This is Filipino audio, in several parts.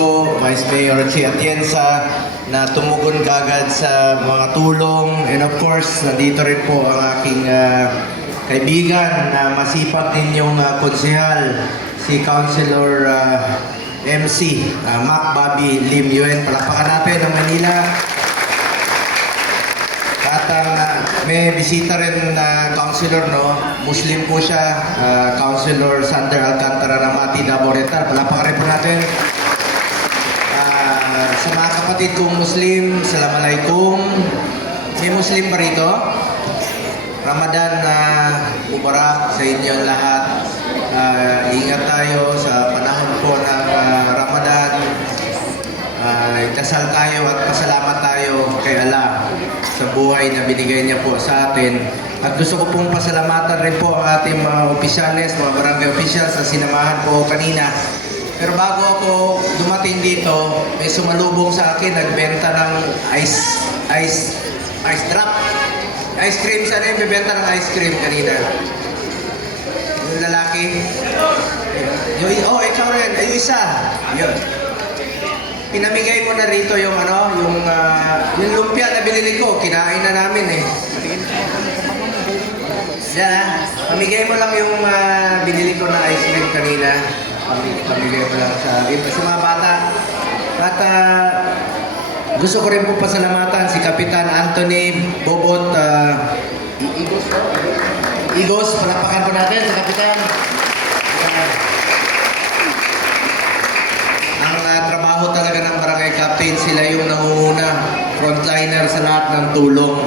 Isko, Vice Mayor Chi Atienza, na tumugon kagad sa mga tulong. And of course, nandito rin po ang aking kaibigan na masipag ninyong konsehal, si Councilor MC, Mac Bobby Lim Yuen. Palakpakan natin ng Manila. At may bisita rin na councilor, no? Muslim po siya, Councilor Sander Alcantara ng Mati, Davao Oriental. Palakpakan rin po natin. Sa mga kapatid kong Muslim, Assalamualaikum. May Muslim pa rito? Ramadan na Mubarak sa inyong lahat. Ingat tayo sa panahon po ng Ramadan. Dasal tayo at pasalamat tayo kay Allah sa buhay na binigay niya po sa atin. At gusto ko pong pasalamatan rin po ang ating mga opisyales, mga barangay officials na sinamahan po kanina. Pero bago ako dumating dito, may sumalubong sa akin, nagbenta ng ice drop. Ice cream, sana yung bibenta ng ice cream kanina. Yung lalaki. Ikaw rin. Yung isa. Yun. Pinamigay mo na rito yung yung lumpia na binili ko, kinain na namin eh. Yan, pamigay mo lang yung binili ko na ice cream kanina. Pamigay mo lang sa mga bata. At gusto ko rin po pasalamatan si Kapitan Anthony Bobot Igos. Palakpakan po natin sa Kapitan. Trabaho talaga ng barangay captain, sila yung nangunguna, frontliner sa lahat ng tulong.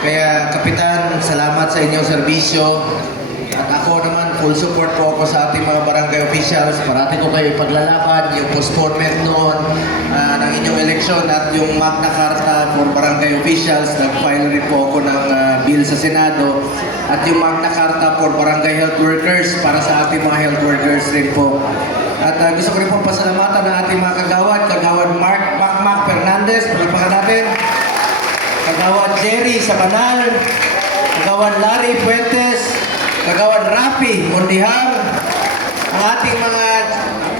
Kaya Kapitan, salamat sa inyong serbisyo. At ako naman, full support po ako sa ating mga barangay officials. Parati ko kayo ipaglalaban, yung postponement noon ng inyong eleksyon at yung Magna Carta for barangay officials. Nag-file rin po ako ng bill sa Senado. At yung Magna Carta for barangay health workers para sa ating mga health workers rin po. At gusto ko rin po pasalamatan ng ating mga kagawad Mac Fernandez, palakpakan natin. Kagawad Jerry Sabanal, kagawad Larry Fuentes, kagawad Rafi Mondihar, ang ating mga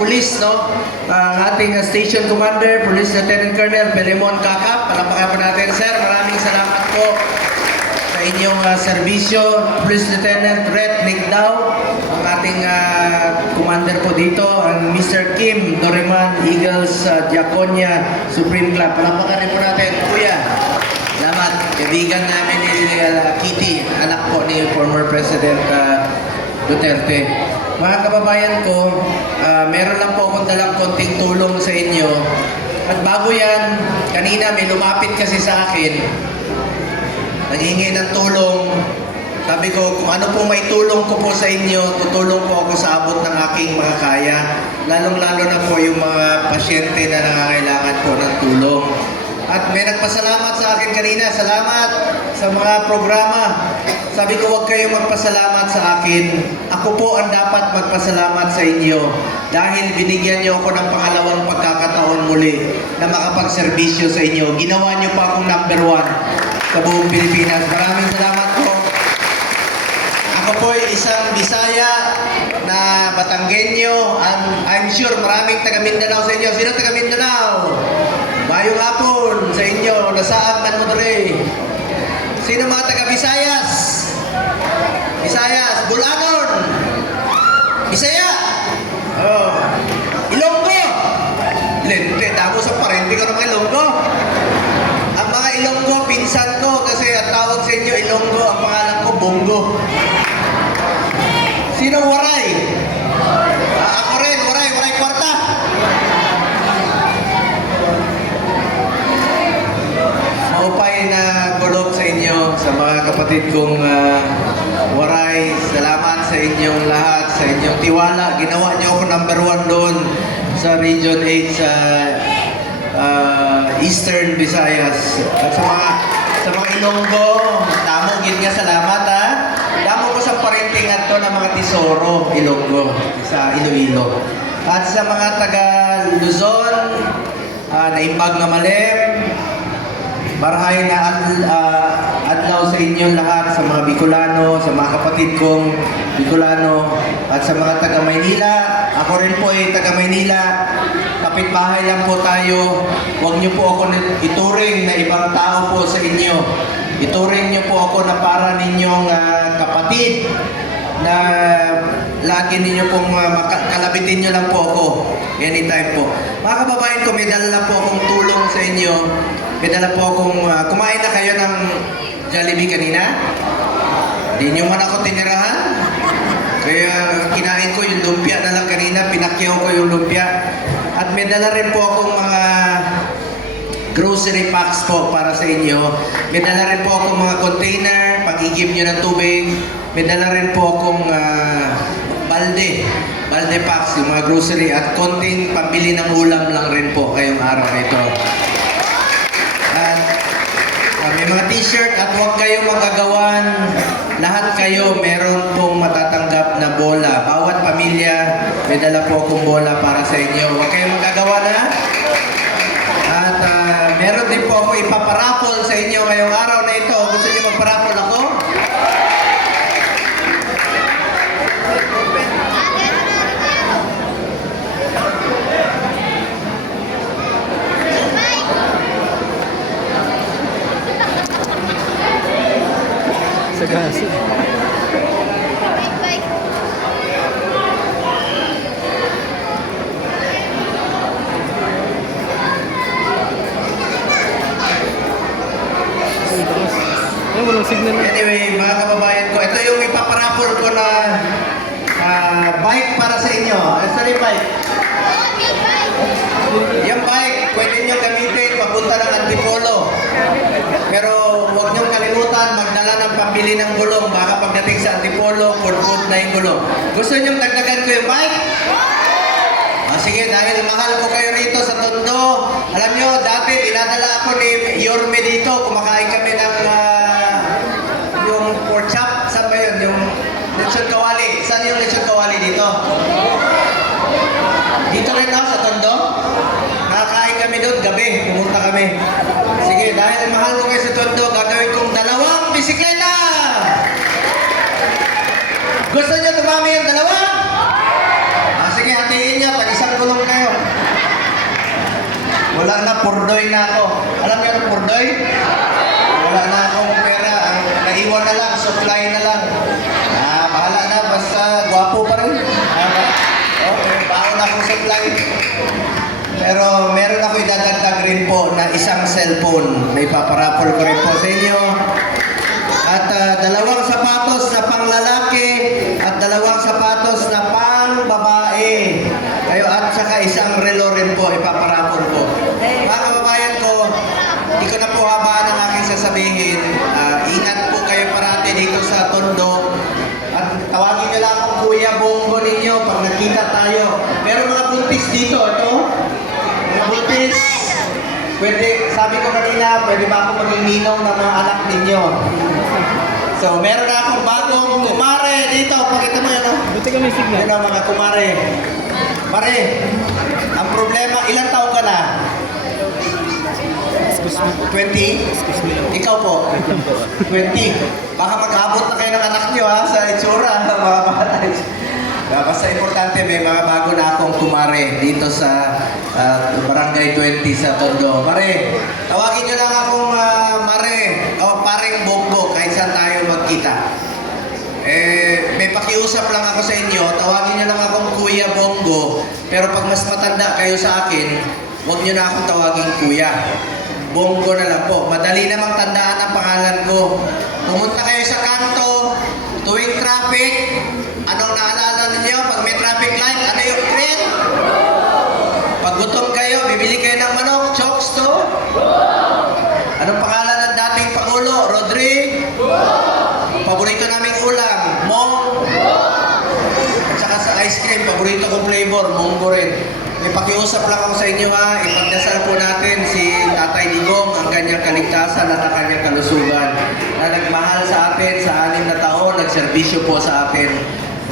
pulis, no? Ang ating station commander, Police Lieutenant Colonel Belemon Kakap, palakpakan po natin, sir. Maraming salamat po sa inyong serbisyo. Police Lieutenant Red Nigdao, ang ating commander po dito, ang Mr. Kim Doreman Eagles Diaconia Supreme Club. Palakpakan rin po natin, kuya. Salamat. Kaibigan namin ni Kitty, anak po ni former President Duterte. Mga kababayan ko, meron lang po akong dalang konting tulong sa inyo. At bago yan, kanina may lumapit kasi sa akin. Nanghingi ng tulong. Sabi ko, kung ano pong may tulong ko po sa inyo, tutulong po ako sa abot ng aking mga kaya. Lalong-lalo na po yung mga pasyente na nangangailangan po ng tulong. At may nagpasalamat sa akin kanina. Salamat sa mga programa. Sabi ko, huwag kayong magpasalamat sa akin. Ako po ang dapat magpasalamat sa inyo. Dahil binigyan niyo ako ng pangalawang pagkakataon muli na makapagserbisyo sa inyo. Ginawa niyo pa akong number 1 sa buong Pilipinas. Maraming salamat po. Ako po ay isang Bisaya na Batanggenyo. I'm sure maraming taga Mindanao sa inyo. Sino taga Mindanao? Mayong hapon sa inyo. Nasaag man mo dere. Sino mga taga Visayas? Visayas. Bulanon. Bisaya. Oh. Ilonggo. Lente. Damo sa parente ko ng mga Ilonggo. Ang mga Ilonggo, pinsan ko. Kasi ang tawag sa inyo, Ilonggo. Ang pangalan ko, Bongo. Sino Waray? Ako rin, Waray Kwarta. Maupay na gulog sa inyo, sa mga kapatid kong Waray. Salamat sa inyong lahat, sa inyong tiwala. Ginawa niyo ako number 1 doon sa Region 8 sa Eastern Visayas. At sa mga Ilonggo, damo gid nga salamat ha. Damo ko sa parintingan to ng mga Tisoro, Ilonggo, sa Iloilo. At sa mga taga Luzon, Naimbag na Malem, Marahay na adlaw sa inyong lahat, sa mga Bicolano, sa mga kapatid kong Bicolano, at sa mga taga Maynila. Ako rin po ay taga Maynila. kapitbahay lang po tayo. Huwag niyo po ako ituring na ibang tao po sa inyo. Ituring niyo po ako na para ninyong kapatid na lagi ninyo pong kalabitin niyo lang po ako anytime po. Mga kababayan ko, may dala na po akong tulong sa inyo. May dala po akong kumain na kayo ng Jollibee kanina? Hindi niyo man ako tinirahan. Kaya kinain ko yung lumpia na lang kanina, pinakyaw ko yung lumpia. At may dala rin po akong mga grocery packs po para sa inyo. May dala rin po akong mga container, pag-igib nyo ng tubig. May dala rin po akong balde packs, yung mga grocery at konting pambili ng ulam lang rin po ngayong araw na ito. At may mga t-shirt at huwag kayong magagawan. Lahat kayo meron pong matatanggap na bola. Bawat pamilya, may dala po akong bola para sa inyo. Huwag kayong magagawa na. At meron din po ako ipaparapol sa inyo ngayong araw na ito. Gusto niyo magparapol ako? Sa gaso. Ay, walang signal na. Anyway, mga kababayan ko, ito yung ipaparapol ko na bike para sa inyo. Saan yung bike? Yung bike, pwede nyo gamitin papunta ng Antipolo. Pero huwag nyo kalimutan magdala ng pambili ng gulong. Baka pagdating sa Antipolo, purput na yung gulong. Gusto nyo dagdagan ko yung bike? Sige, dahil mahal ko kayo rito sa Tondo. Alam nyo, dati dinadala ako ni Yorme dito. Kumakain kami ng yung pork chop. Saan ba yun? Yung lechon kawali. Saan yung lechon kawali dito? Dito rin ako sa Tondo. Nakakain kami doon, gabi. Pumunta kami. Sige, dahil mahal ko kayo sa Tondo, gagawin kong 2 bisikleta! Gusto nyo tumami yung 2? Sige, hatiin niya. Pag-isang gulong kayo. Wala na, purdoy na ako. Alam niyo ang purdoy? Wala na akong pera. Ang naiwan na lang, supply na lang. Bahala na, basta gwapo pa rin. Okay, baon na akong supply. Pero meron ako idadagdag rin po na isang cellphone. May paparapol ko rin po sa inyo. At 2 sapatos na panglalaki at 2 sapatos na pangbabae. Kayo at saka isang relo rin po, ipaparapol po. Mga kababayan ko, hindi ko na po habaan ang aking sasabihin. Ingat po kayo parati dito sa Tondo. At tawagin nyo lang akong Kuya Bongo ninyo pag nakita tayo. Meron mga buntis dito, ito. Mga buntis. Pwede, sabi ko kanina, pwede ba ako maging ninong ng mga anak ninyo? So, meron na akong bagong kumare dito. Pakita mo yan, no? Buti ka may signal. Yan mga kumare. Pare, ang problema, ilang taon ka na? Excuse me. 20? Excuse me. Ikaw po? Wait lang po. 20. Baka mag-abot na kayo ng anak nyo, ha? Sa itsura, mga bata. Basta importante, may mga bago na akong kumare dito sa Barangay 20 sa Tondo. Mare, tawagin nyo lang akong Mare o paring Bongo kahit saan tayo magkita. May pakiusap lang ako sa inyo, tawagin nyo lang akong Kuya Bongo. Pero pag mas matanda kayo sa akin, huwag nyo na akong tawagin Kuya. Bongo na lang po. Madali namang tandaan ang pangalan ko. Pumunta kayo sa kanto, tuwing traffic, anong naalala ninyo? Pag may traffic light, ano yung trend? Pag gutom kayo, bibili kayo ng manok, chokes to? Anong pangalan ng dating Pangulo? Rodri? Paborito naming ulam, Mong? At saka sa ice cream, paborito kong flavor, Monggo rin. May pakiusap lang ako sa inyo ha, ipagdasal po natin si Tatay Digong, ang kanyang kaligtasan at ang kanyang kalusugan. Na nagmahal sa atin sa 6 na taon, nagserbisyo po sa atin.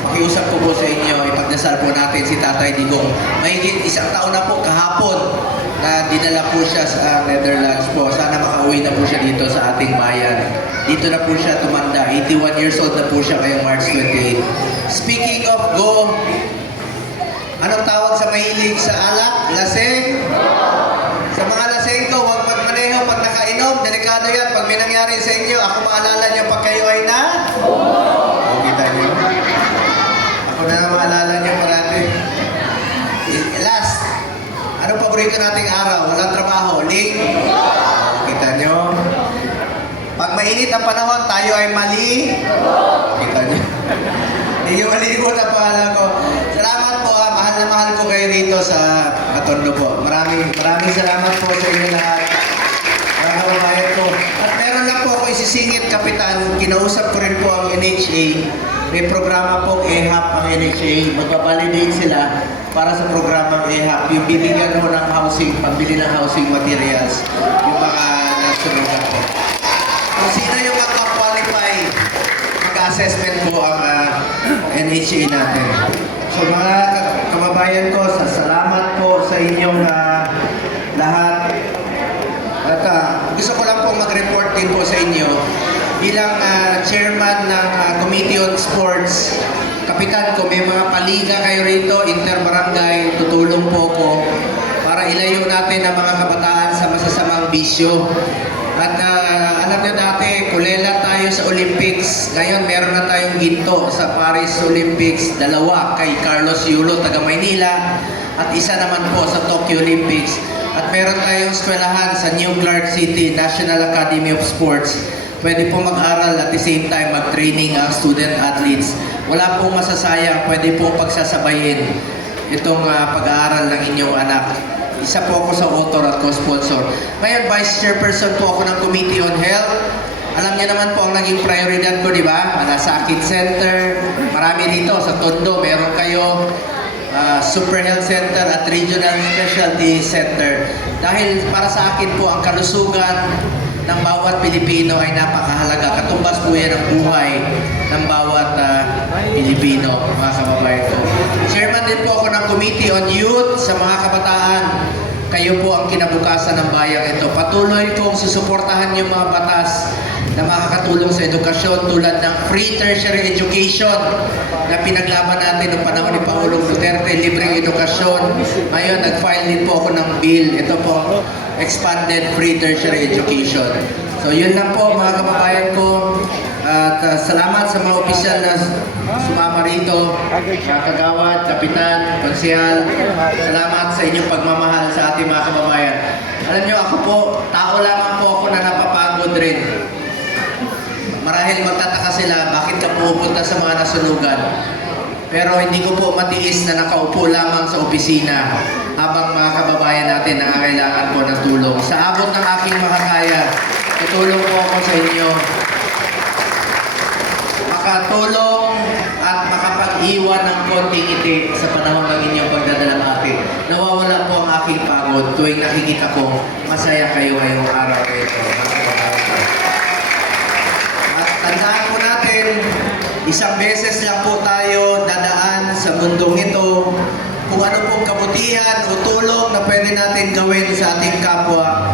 Pakiusap ko po sa inyo, ipagdasal po natin si Tatay Digong. Mahigit 1 taon na po kahapon na dinala po siya sa Netherlands po. Sana makauwi na po siya dito sa ating bayan. Dito na po siya tumanda. 81 years old na po siya ngayong March 28. Speaking of go, Anong tawag sa mahilig sa alak? Lasing? Sa mga lasing ko, huwag magmaneho pag nakainom. Delikado yan. Pag may nangyari sa inyo, ako maalala niyo pag kayo ay na? O, kita niyo. Ako na maalala niyo parati. Last. Anong paborito nating araw? Walang trabaho. Ling? O, kita niyo. Pag mainit ang panahon, tayo ay mali. O, kita niyo. Hindi nyo malimutan ang pangalan ko. Salamat po ha. Mahal na mahal ko kayo rito sa Katondo po. Maraming salamat po sa inyo lahat. Mga kababayan ko. At meron lang po ako isisingit, Kapitan. Kinausap ko rin po ang NHA. May programa po EHAP ang NHA. Magbabalidate sila para sa programang EHAP. Yung bibigyan mo ng housing, pagbili ng housing materials. Yung mga nasunugan po. Kung sino yung makakwalify, mag-assessment po ang NHA natin. So mga kababayan ko, salamat po sa inyong lahat. At gusto ko lang po mag-report din po sa inyo bilang chairman ng Committee on Sports. Kapitan ko, may mga paliga kayo rito, inter-barangay, tutulong po ko para ilayo natin ang mga kabataan sa masasamang bisyo. At alam nyo dati, kulela tayo sa Olympics. Ngayon, meron na tayong ginto sa Paris Olympics. 2 kay Carlos Yulo, taga Maynila. At isa naman po sa Tokyo Olympics. At meron tayong eskwelahan sa New Clark City, National Academy of Sports. Pwede po mag-aral at the same time mag-training ang student athletes. Wala pong masasayang, pwede po pagsasabayin itong pag-aaral ng inyong anak. Isa po ako sa author at co-sponsor. Ngayon, Vice Chairperson po ako ng Committee on Health. Alam niyo naman po ang naging prioridad ko, di ba? Malasakit Center, marami dito. Sa Tondo, meron kayo Super Health Center at Regional Specialty Center. Dahil para sa akin po, ang kalusugan ng bawat Pilipino ay napakahalaga. Katumbas po yan ang buhay ng bawat Pilipino, mga kababayan ko. Chairman din po ako ng Committee on Youth sa mga kabataan. Kayo po ang kinabukasan ng bayang ito. Patuloy kong susuportahan yung mga batas na makakatulong sa edukasyon tulad ng free tertiary education na pinaglaban natin noong panahon ni Pangulong Duterte, libreng edukasyon. Ngayon, nag-file din po ako ng bill. Ito po, expanded free tertiary education. So, yun lang po mga kababayan ko. At salamat sa mga opisyal na sumama rito, mga kagawad, kapitan, konsehal. Salamat sa inyong pagmamahal sa ating mga kababayan. Alam nyo, ako po, tao lamang po ako na napapagod rin. Marahil magtataka sila, bakit ka pupunta sa mga nasunugan? Pero hindi ko po matiis na nakaupo lamang sa opisina habang mga kababayan natin nangangailangan po ng tulong. Sa abot ng aking makakaya, tutulong po ako sa inyo. Makatulong at makapag-iwan ng konting ngiti sa panahon ng inyong pagdadalang atin. Nawawala po ang aking pagod tuwing nakikita ko masaya kayo ngayong araw na ito. At tandaan po natin, isang beses lang po tayo dadaan sa mundong ito. Kung ano pong kabutihan o tulong na pwede natin gawin sa ating kapwa,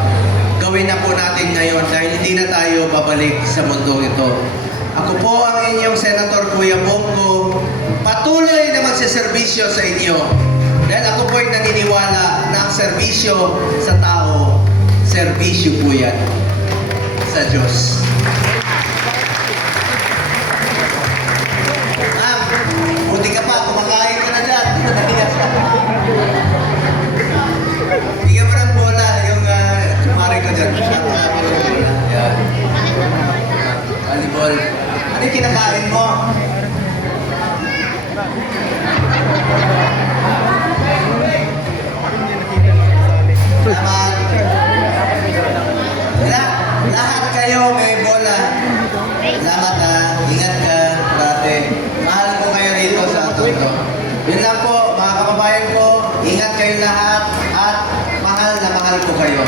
gawin na po natin ngayon dahil hindi na tayo babalik sa mundong ito. Ako po ang inyong Senator Kuya Bongo, patuloy na magsiservisyo sa inyo. Dahil ako po ay naniniwala na ang serbisyo sa tao, serbisyo po yan sa Diyos. Buti ka pa, kumakain ka na dyan. Bigyan mo ng bola, yung kumari ko dyan. Yan. Volleyball. Ano yung kinakain mo? Salamat. Lahat kayo may bola. Salamat ha. Ingat ka. Dati. Mahal ko kayo rito sa Tondo. Yun lang po, mga kababayan ko. Ingat kayo lahat at mahal na mahal ko kayo.